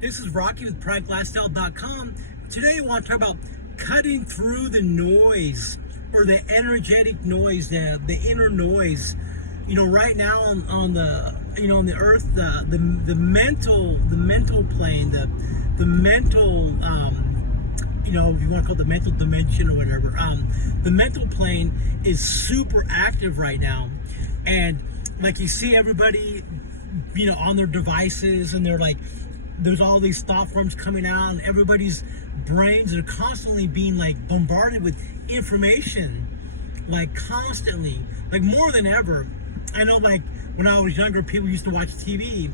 This is Rocky with PranicLifestyle.com. Today I want to talk about cutting through the noise, or the energetic noise, the inner noise. You know, right now on the on the earth, the mental plane, the mental if you want to call it the mental dimension or whatever, the mental plane is super active right now. And like, you see everybody on their devices, and they're like, there's all these thought forms coming out, and everybody's brains are constantly being like bombarded with information, like constantly, like more than ever. I know, like when I was younger, people used to watch TV,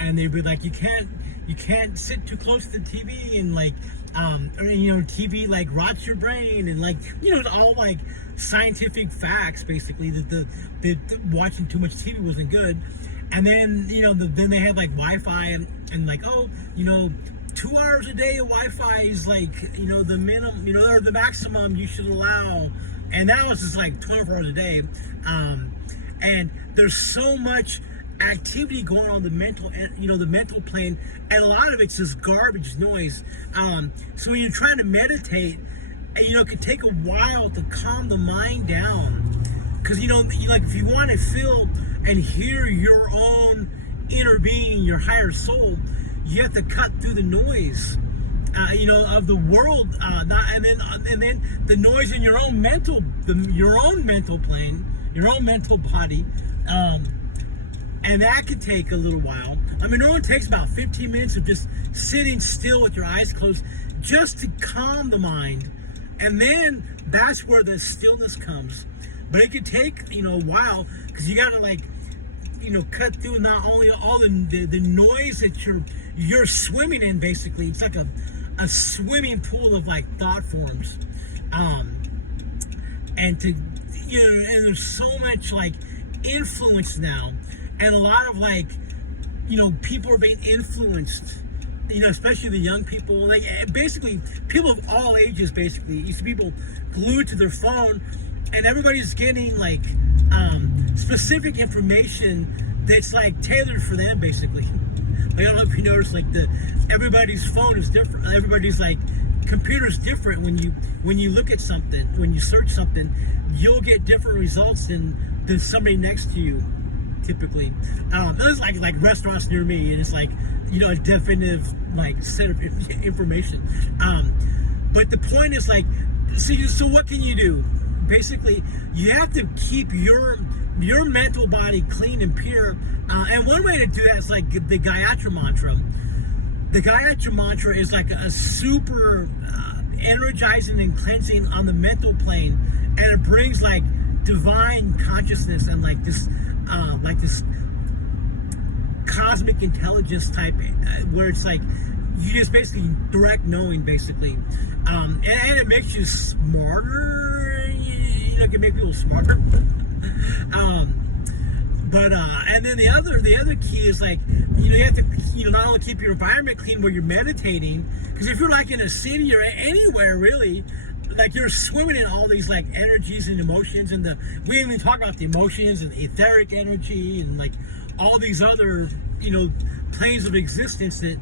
and they'd be like, you can't sit too close to the TV, and like TV like rots your brain, and like all like scientific facts basically, that watching too much TV wasn't good. And then then they had like Wi-Fi, and like, 2 hours a day of Wi-Fi is like the minimum, or the maximum you should allow. And now it's just like 24 hours a day. And there's so much activity going on the mental, the mental plane, and a lot of it's just garbage noise. So when you're trying to meditate, it can take a while to calm the mind down, because like, if you want to feel and hear your own inner being, your higher soul, you have to cut through the noise of the world, and then the noise in your own mental plane, your own mental body, and that could take a little while. I mean, it only takes about 15 minutes of just sitting still with your eyes closed, just to calm the mind, and then that's where the stillness comes. But it could take a while, because you gotta like cut through not only all the noise that you're swimming in. Basically, it's like a swimming pool of like thought forms, and there's so much like influence now, and a lot of like people are being influenced, especially the young people, like basically people of all ages. Basically, you see people glued to their phone, and everybody's getting like specific information that's like tailored for them, basically. Like, I don't know if you notice, like everybody's phone is different. Everybody's like computer's different. When you look at something, when you search something, you'll get different results than somebody next to you, typically. There's like restaurants near me, and it's like a definitive like set of information. But the point is, like, so what can you do? Basically, you have to keep your mental body clean and pure, and one way to do that is like the Gayatri Mantra. The Gayatri Mantra is like a super energizing and cleansing on the mental plane, and it brings like divine consciousness and like this cosmic intelligence type, where it's like you just basically direct knowing, basically, and it makes you smarter. It can make people smarter. But and then the other key is like you have to not only keep your environment clean where you're meditating, because if you're like in a city or anywhere really, like you're swimming in all these like energies and emotions, and we didn't even talk about the emotions and the etheric energy and like all these other planes of existence that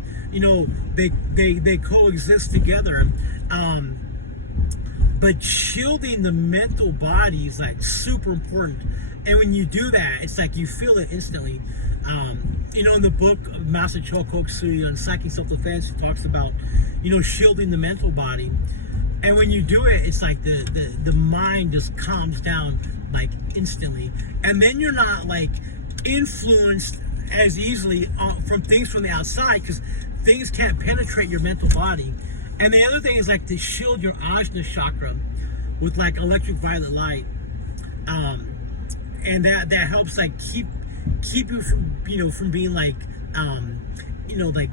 they coexist together. But shielding the mental body is like super important, and when you do that, it's like you feel it instantly. In the book of Master Chokoksui on Psychic Self-Defense, it talks about shielding the mental body, and when you do it, it's like the mind just calms down like instantly, and then you're not like influenced as easily from things from the outside, because things can't penetrate your mental body. And the other thing is like to shield your Ajna chakra with like electric violet light, and that helps like keep you from being like like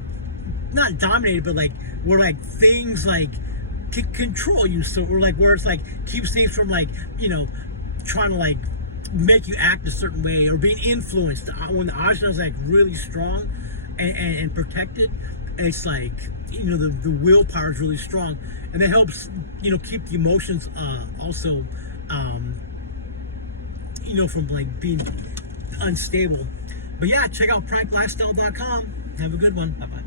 not dominated, but like where like things like can control you. So, or like where it's like keeps things from like trying to like make you act a certain way or being influenced. When the Ajna is like really strong and protected, it's like the willpower is really strong, and it helps keep the emotions also from like being unstable. But yeah, check out PranicLifestyle.com. Have a good one. Bye bye.